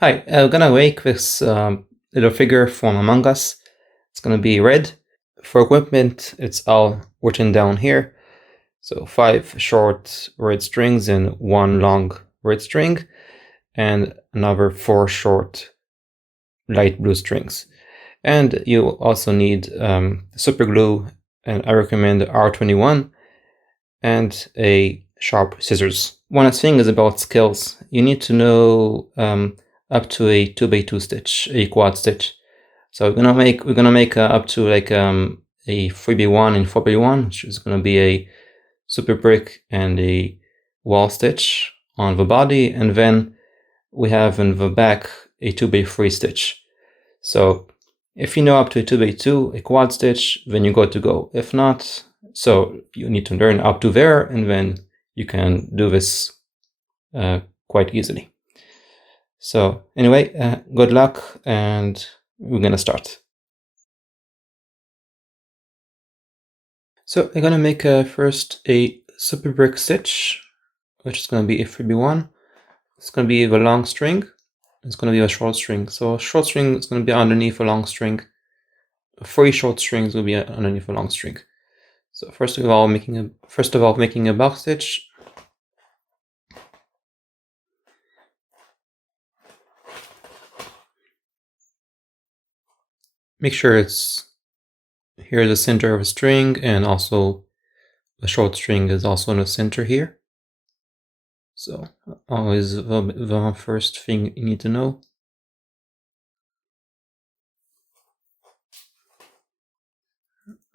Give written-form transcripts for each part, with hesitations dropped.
Hi, I'm gonna make this little figure from Among Us. It's gonna be red. For equipment, it's all written down here. So 5 short red strings and 1 long red string, and another 4 short light blue strings. And you also need super glue, and I recommend R21 and a sharp scissors. One thing is about skills. You need to know up to a 2x2 stitch, a quad stitch. So we're gonna make up to like a 3B1 and 4B1, which is gonna be a super brick and a wall stitch on the body, and then we have in the back a 2x3 stitch. So if you know up to a 2x2, a quad stitch, then you got to go. If not, so you need to learn up to there, and then you can do this quite easily. So anyway, good luck, and we're gonna start. So I'm gonna make first a super brick stitch, which is gonna be a 3B1. It's gonna be the long string. It's gonna be a short string. So a short string is gonna be underneath a long string. 3 short strings will be underneath a long string. So first of all, making a box stitch. Make sure it's here the center of a string, and also the short string is also in the center here. So always the first thing you need to know.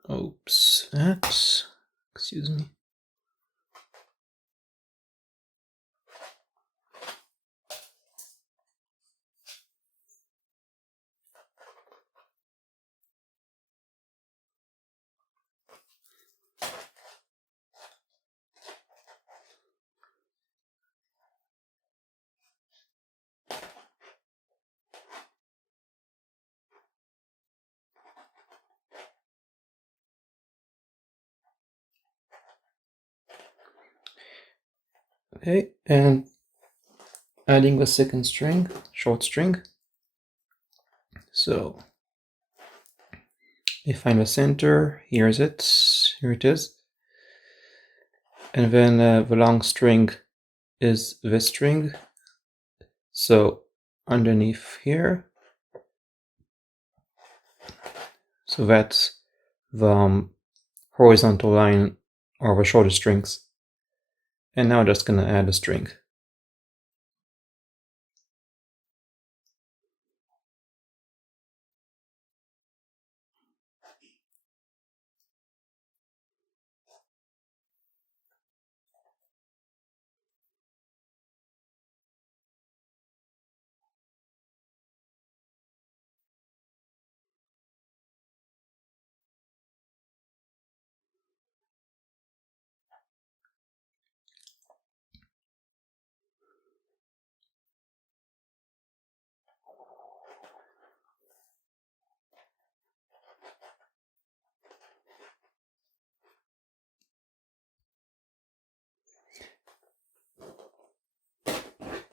Oops, excuse me. Okay, and adding the second string, short string. So I find the center, here it is. And then the long string is this string. So underneath here, so that's the horizontal line of the shorter strings. And now I'm just gonna add a string.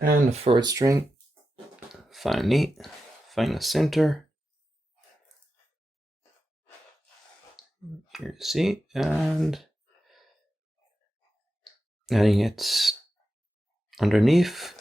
And the third string, finally, find the center. Here you see, and adding it underneath.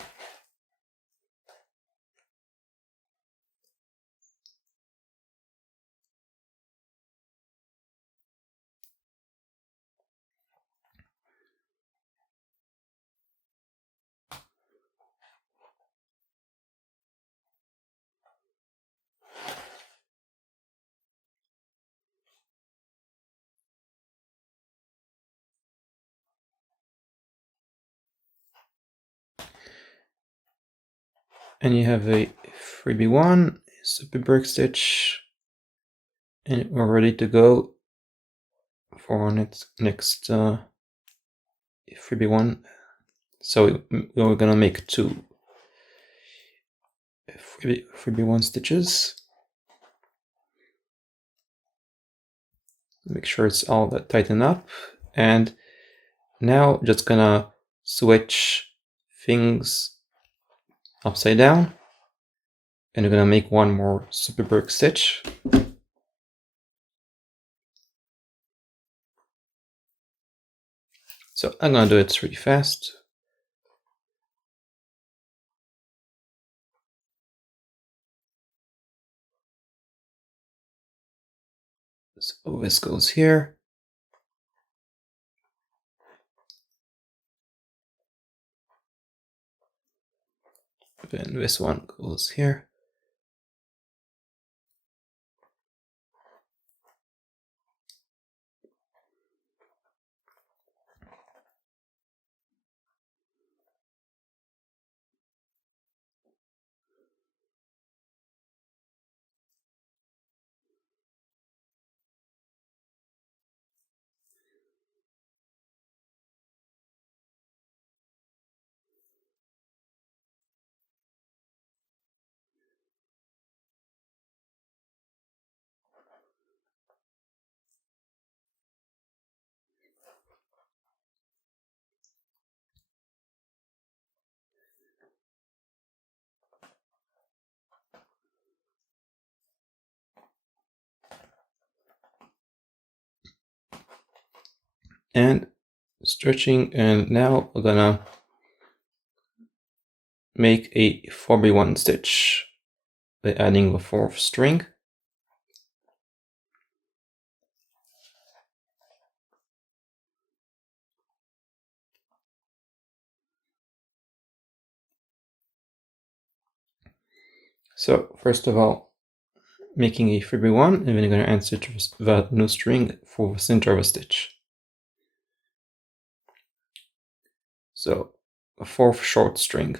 And you have a 3B1 super brick stitch, and we're ready to go for next 3B1. So we're gonna make 3B1 stitches. Make sure it's all tightened up, and now just gonna switch things upside down. And we're gonna make one more super brick stitch. So I'm gonna do it really fast. So this goes here. Then this one goes here. And stretching, and now we're gonna make a 4x1 stitch by adding the fourth string. So first of all, making a 3x1, and then you're going to insert that new string for the center of a stitch. So a fourth short string.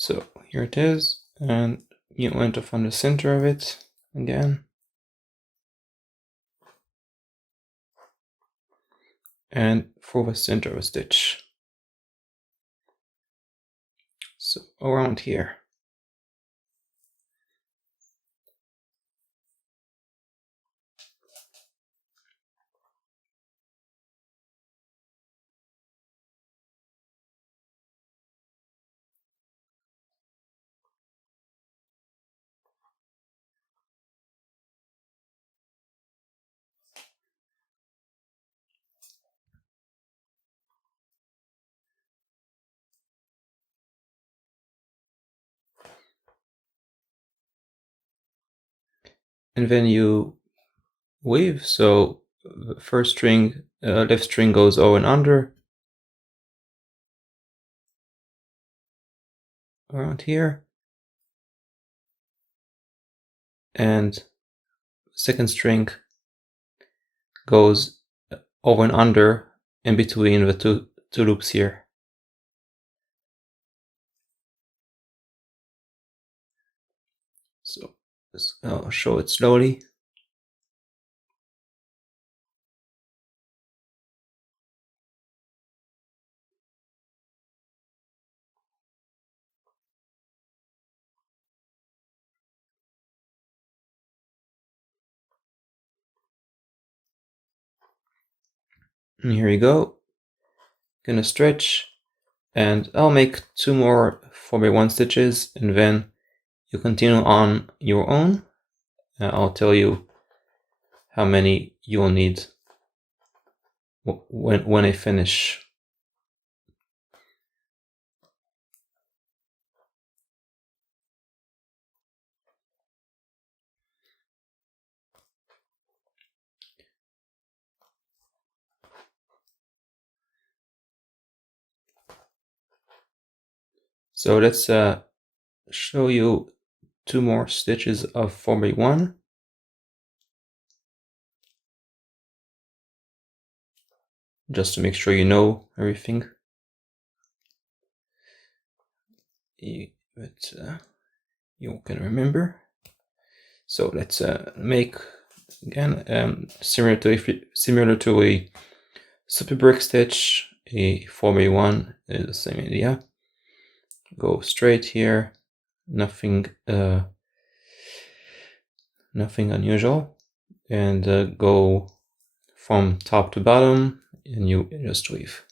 So here it is, and you want to find the center of it again. And for the center of a stitch. So around here. And then you weave, so the first string, left string goes over and under, around here, and second string goes over and under in between the two loops here. So I'll show it slowly. And here you go. Gonna stretch, and I'll make 2 more 4x1 stitches, and then you continue on your own. I'll tell you how many you will need when I finish. So let's show you 2 more stitches of 4x1. Just to make sure you know everything. But you can remember. So let's make again similar to a super brick stitch. A 4x1 is the same idea. Go straight here. Nothing unusual, and go from top to bottom, and you just weave.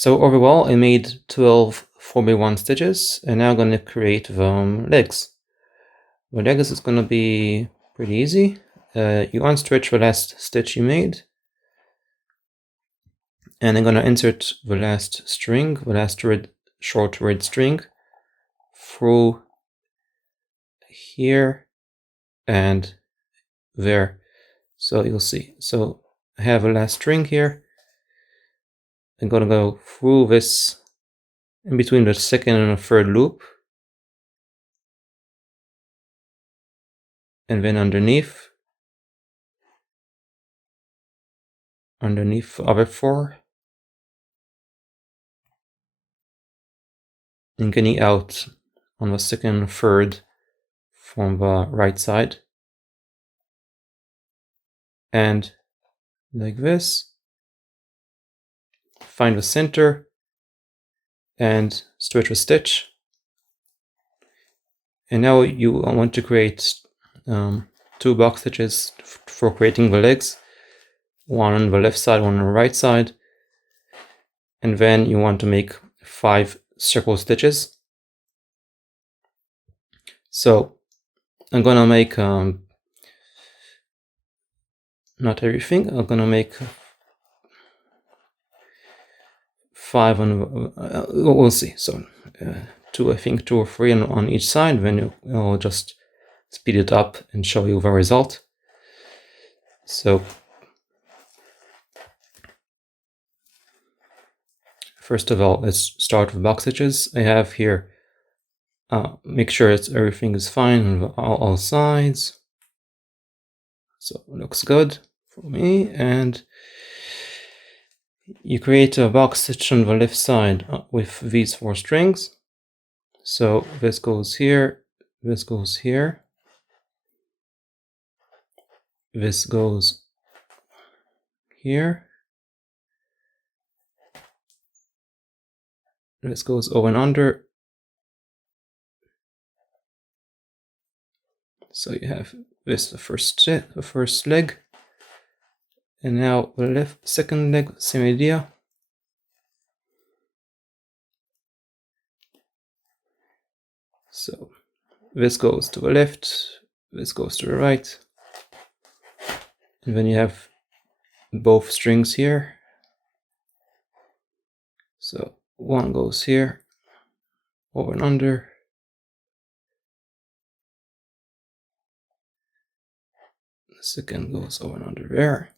So overall, I made 12 4x1 stitches, and now I'm going to create the legs. The legs is going to be pretty easy. You unstitch the last stitch you made, and I'm going to insert the last string, the last short red string, through here and there. So you'll see. So I have a last string here. I'm going to go through this in between the second and the third loop, and then underneath the other four, and getting out on the second and third from the right side, and like this, find the center and stretch a stitch. And now you want to create 2 box stitches for creating the legs, one on the left side, one on the right side, and then you want to make 5 circle stitches. So I'm gonna make not everything. I'm gonna make 5 on. We'll see. So 2, I think 2 or 3 on each side. Then I'll just speed it up and show you the result. So first of all, let's start with box stitches. I have here. Make sure everything is fine on all sides. So it looks good for me. And you create a box stitch on the left side with these 4 strings. So this goes here, this goes here, this goes here, this goes over and under. So you have this the first leg, and now the second leg, same idea. So this goes to the left, this goes to the right, and then you have both strings here. So one goes here, over and under. The second goes over and under there.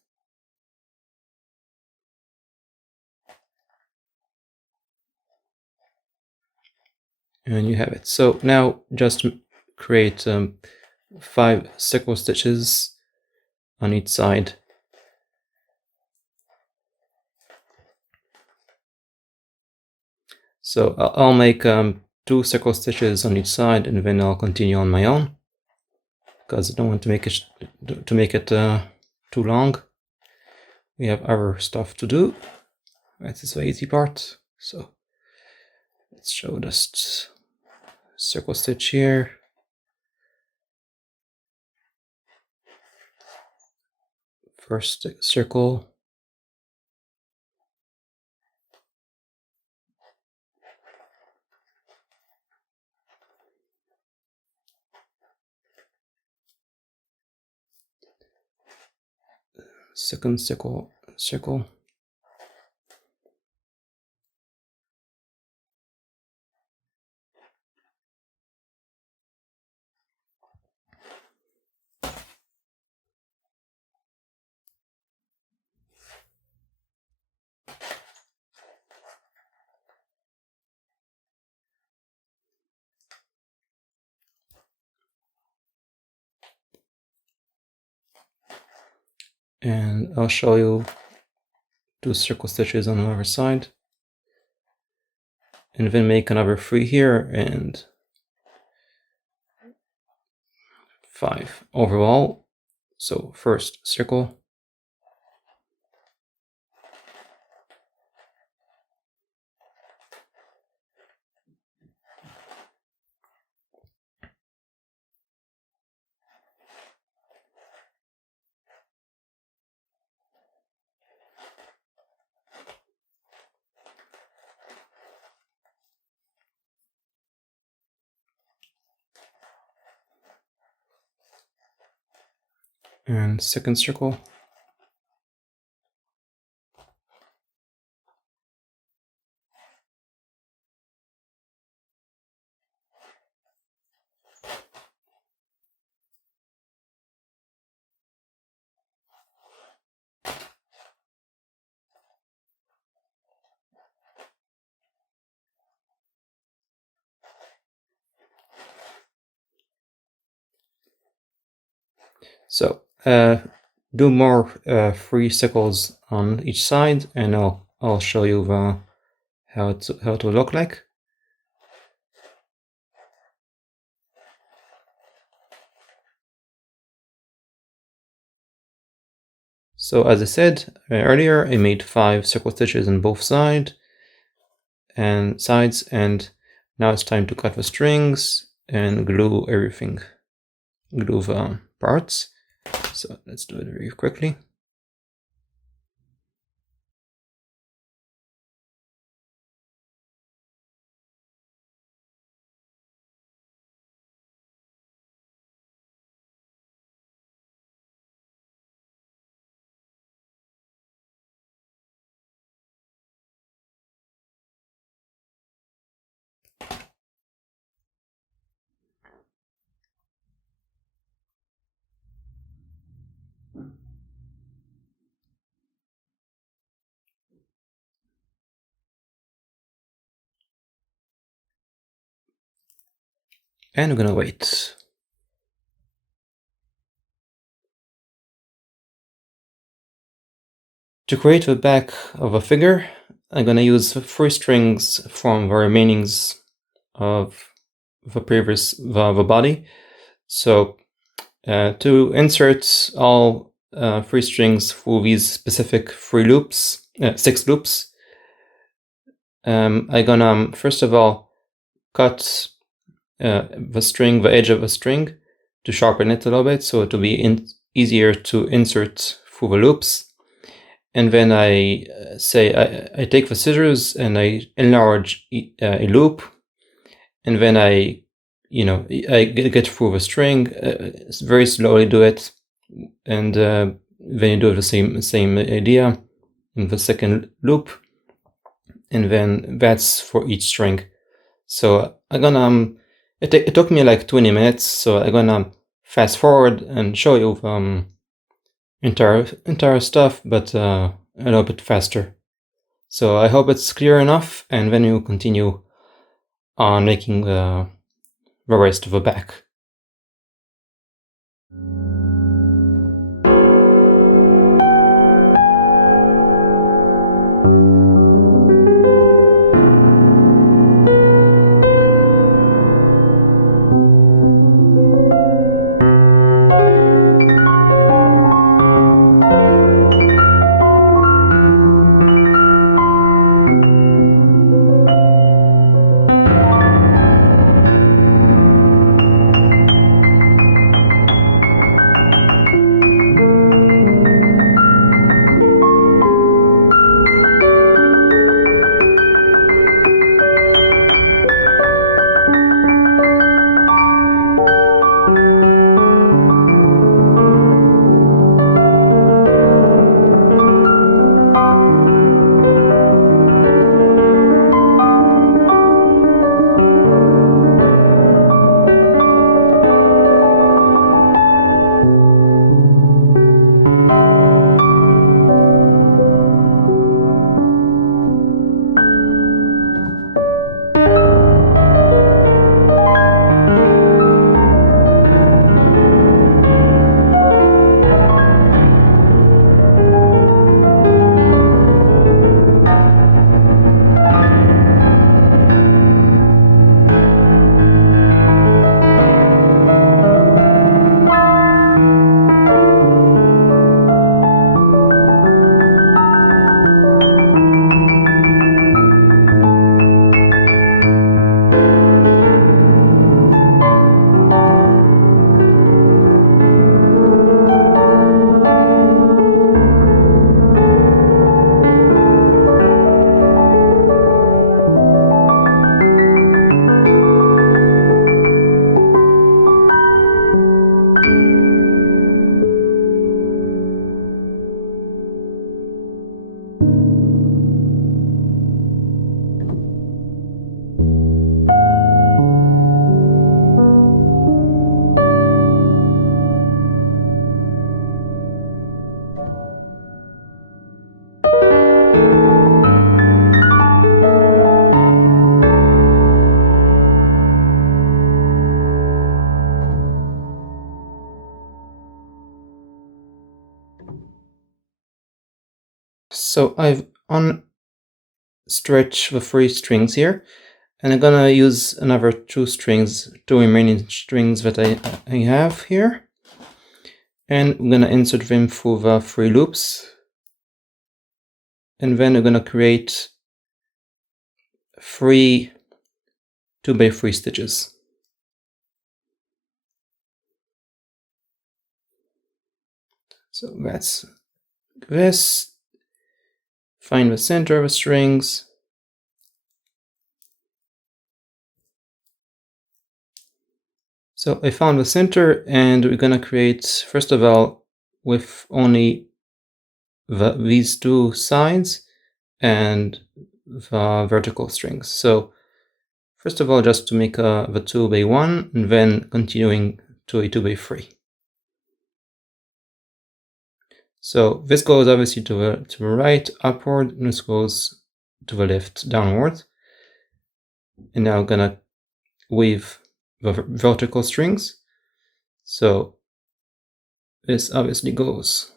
And you have it. So now just create 5 circle stitches on each side. So I'll make 2 circle stitches on each side, and then I'll continue on my own, because I don't want to make it too long. We have other stuff to do. That is the easy part. So let's show just circle stitch here. First circle. Second circle. And I'll show you 2 circle stitches on the other side, and then make another 3 here and 5 overall. So first circle, and second circle. So do more 3 circles on each side, and I'll show you how it will look like. So as I said earlier, I made 5 circle stitches on both sides, and now it's time to cut the strings and glue everything, glue the parts. So let's do it very quickly. And we're gonna wait. To create the back of a figure, I'm gonna use 3 strings from the remainings of the previous the body. So to insert all 3 strings through these specific 3 loops, 6 loops, I'm gonna first of all cut the edge of the string to sharpen it a little bit, so it will be easier to insert through the loops. And then I take the scissors and I enlarge a loop, and then I get through the string. Very slowly do it, and then you do the same idea in the second loop, and then that's for each string. So I'm gonna it took me like 20 minutes, so I'm gonna fast forward and show you entire stuff, but a little bit faster. So I hope it's clear enough, and then you continue on making the rest of the back. So I've unstretched the 3 strings here, and I'm gonna use another 2 remaining strings that I have here, and I'm gonna insert them through the 3 loops, and then I'm gonna create 3 2x3 stitches. So that's this. Find the center of the strings. So I found the center, and we're gonna create, first of all, with only these 2 sides and the vertical strings. So first of all, just to make the 2x1, and then continuing to a 2x3. So this goes obviously to the right, upward, and this goes to the left, downward. And now I'm gonna weave the vertical strings. So this obviously goes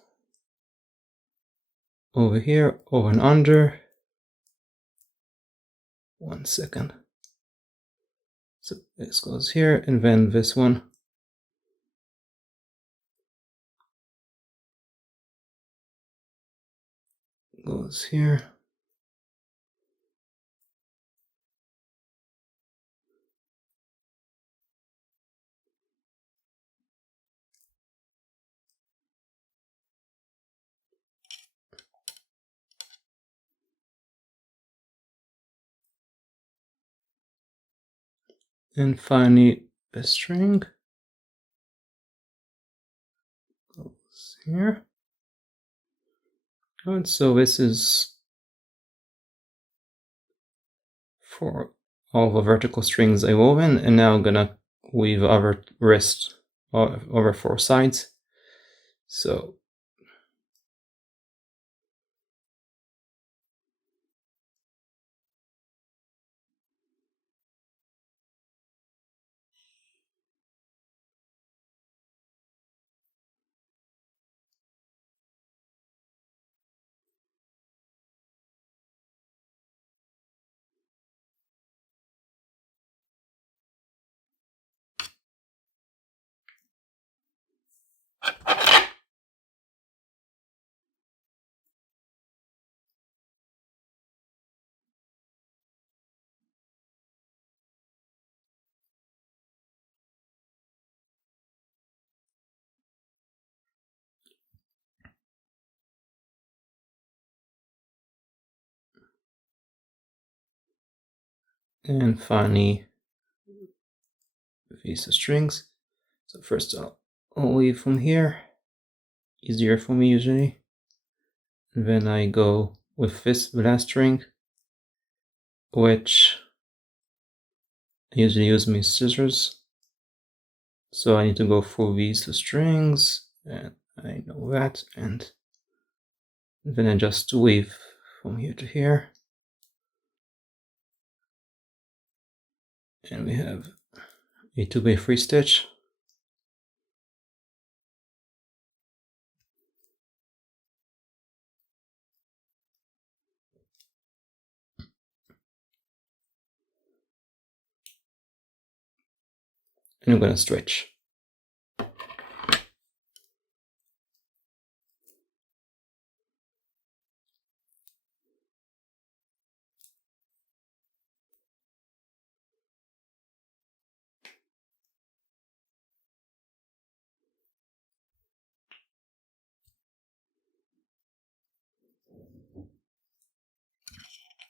over here, over and under. 1 second. So this goes here, and then this one goes here. And finally, a string goes here. Good, so this is for all the vertical strings I woven, and now I'm gonna weave over rest over 4 sides. So and finally these strings. So first I'll weave from here, easier for me usually. And then I go with this last string, which I usually use my scissors. So I need to go through these strings, and I know that, and then I just weave from here to here. And we have a 2x3 stitch. And I'm gonna stretch.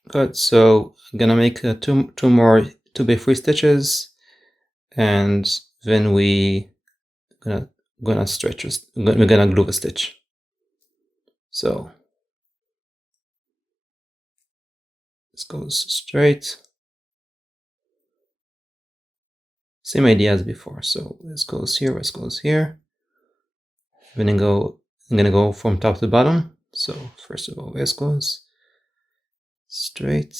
Good, so I'm gonna make two more 2x3 stitches, and then we're gonna stretch. We're gonna glue the stitch. So this goes straight. Same idea as before. So this goes here, this goes here. Then I'm gonna go from top to bottom. So first of all, this goes straight.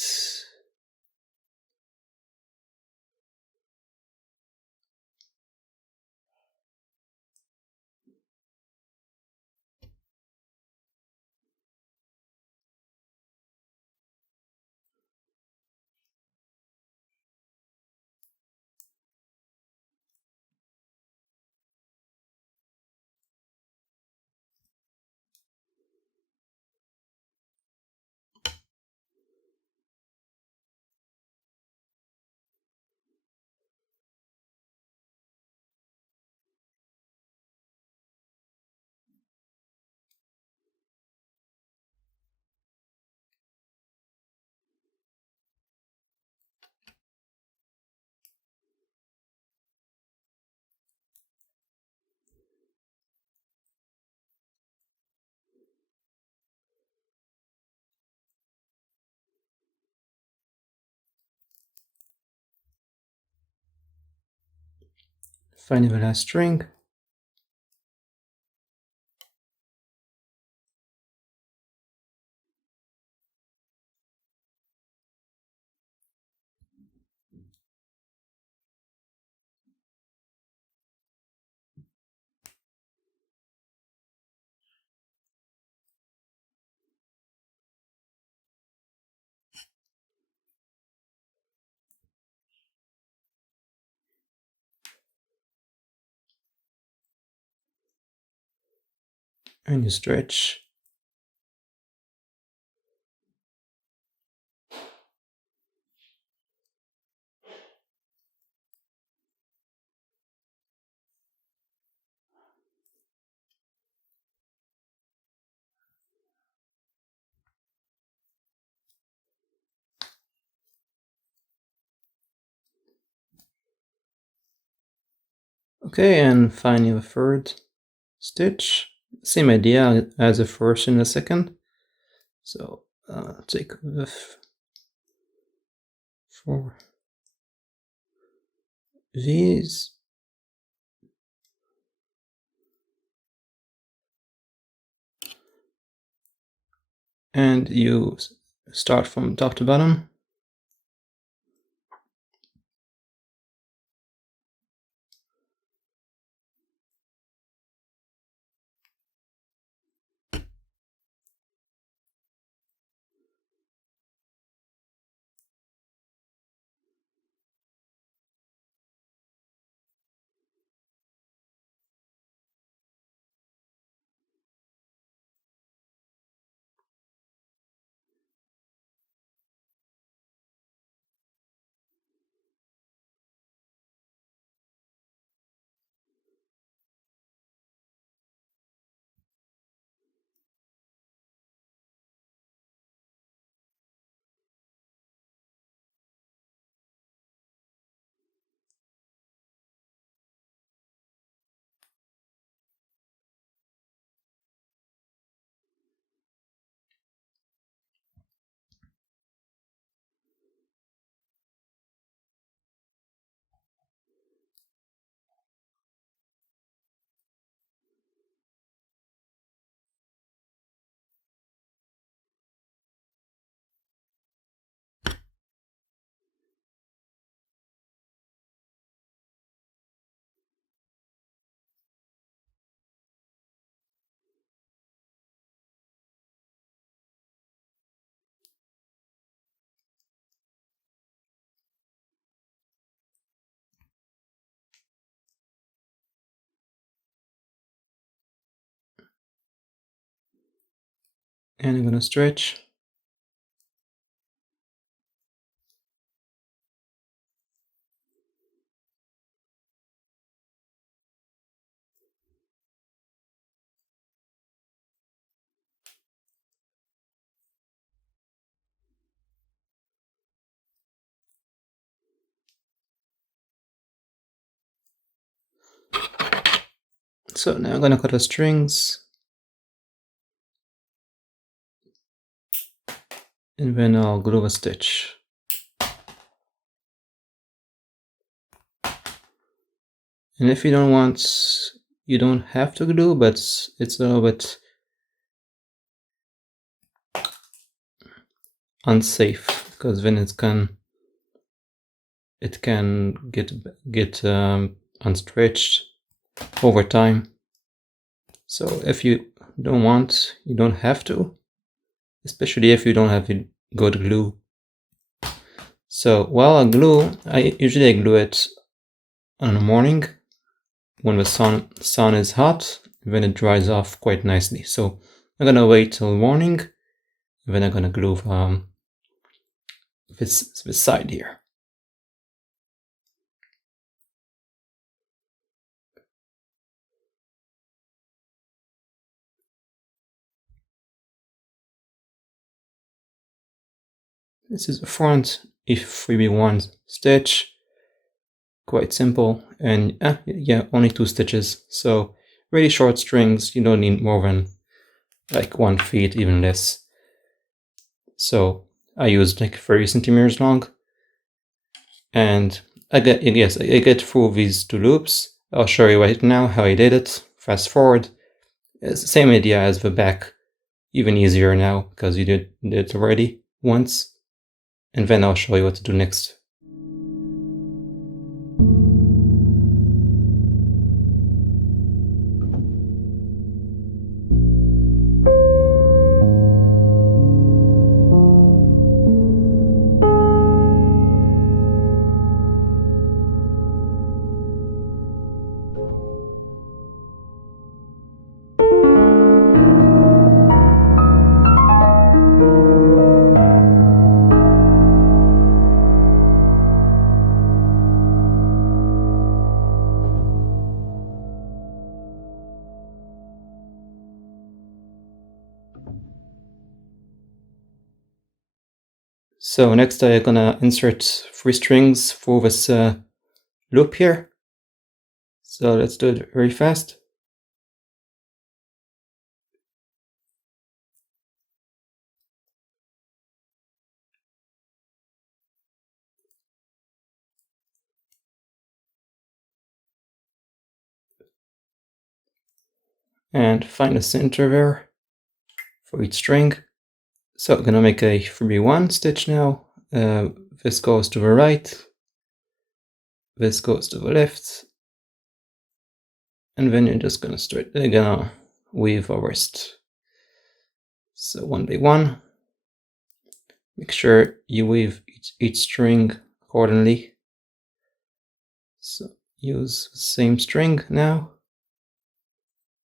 Find the last string. And you stretch. Okay, and find your third stitch. Same idea as the first and the second. So take the 4 these. And you start from top to bottom. And I'm gonna stretch. So now I'm gonna cut the strings. And then I'll glue a stitch. And if you don't want, you don't have to glue, but it's a little bit unsafe because then it can get unstretched over time. So if you don't want, you don't have to, especially if you don't have good glue. So while I glue, I usually glue it in the morning when the sun is hot, then it dries off quite nicely. So I'm gonna wait till morning, then I'm gonna glue this side here. This is the front, if 3B1 stitch, quite simple, and yeah, only 2 stitches. So really short strings, you don't need more than like 1 feet, even less. So I used like 30 centimeters long, and I get through these 2 loops. I'll show you right now how I did it. Fast forward. It's the same idea as the back, even easier now because you did it already once. And then I'll show you what to do next. So next I'm gonna insert 3 strings for this loop here. So let's do it very fast. And find a center there for each string. So I'm gonna make a 3-1 stitch now. This goes to the right, this goes to the left, and then you're just gonna weave a wrist. So 1 by 1. Make sure you weave each string accordingly. So use the same string now.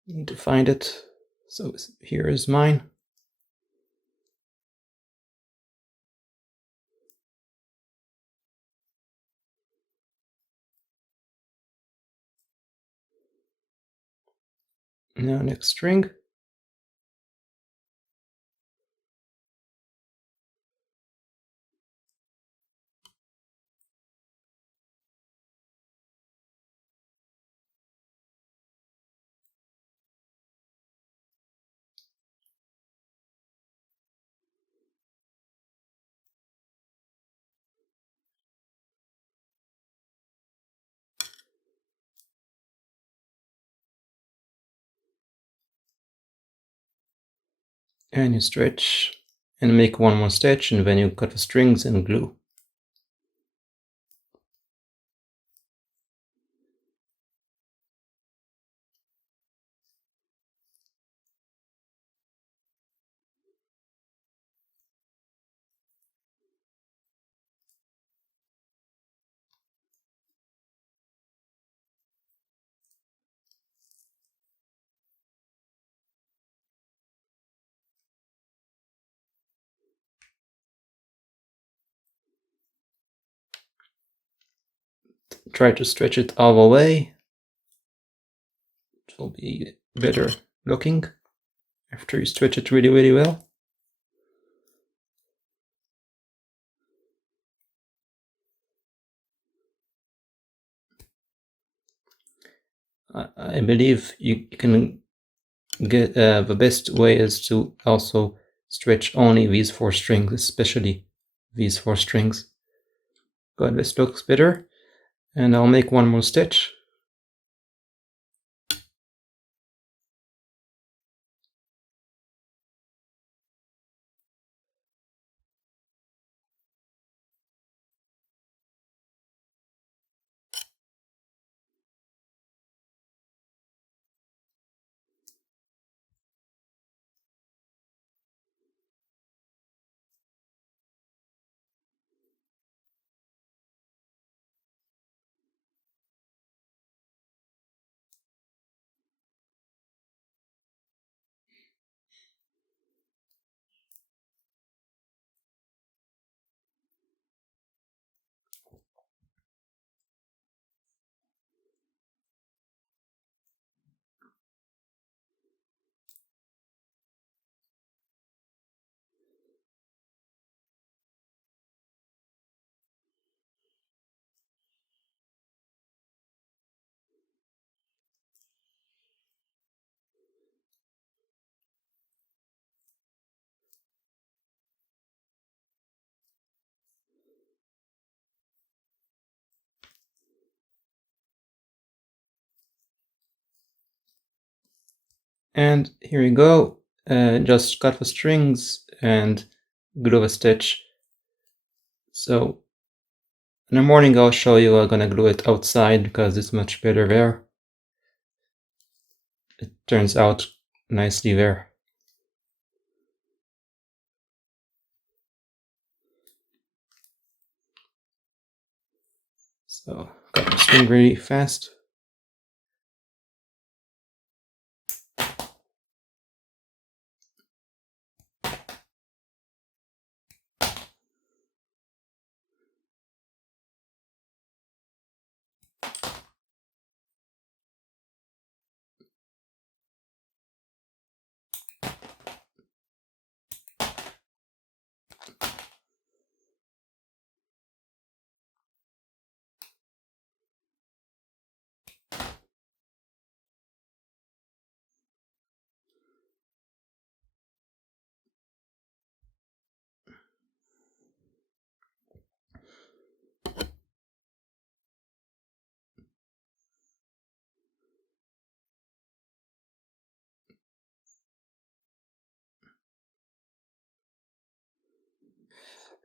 You need to find it. So here is mine. Now next string. And you stretch and make 1 more stitch, and then you cut the strings and glue. Try to stretch it all the way. It will be better looking after you stretch it really, really well. I believe you can get the best way is to also stretch only these 4 strings, especially these 4 strings. Good, this looks better. And I'll make 1 more stitch. And here you go. Just cut the strings and glue the stitch. So in the morning I'll show you I'm gonna glue it outside because it's much better there. It turns out nicely there. So cut the string really fast.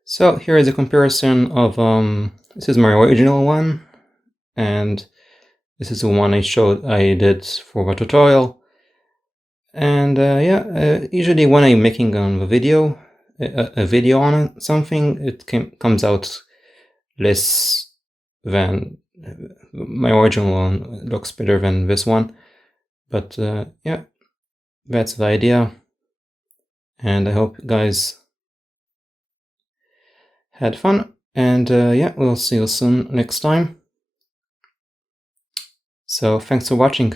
So here is a comparison of this is my original one, and this is the one I did for the tutorial. And usually when I'm making a video on it, something, it comes out less than my original one. Looks better than this one, but yeah, that's the idea. And I hope you guys had fun, and yeah, we'll see you soon next time. So thanks for watching.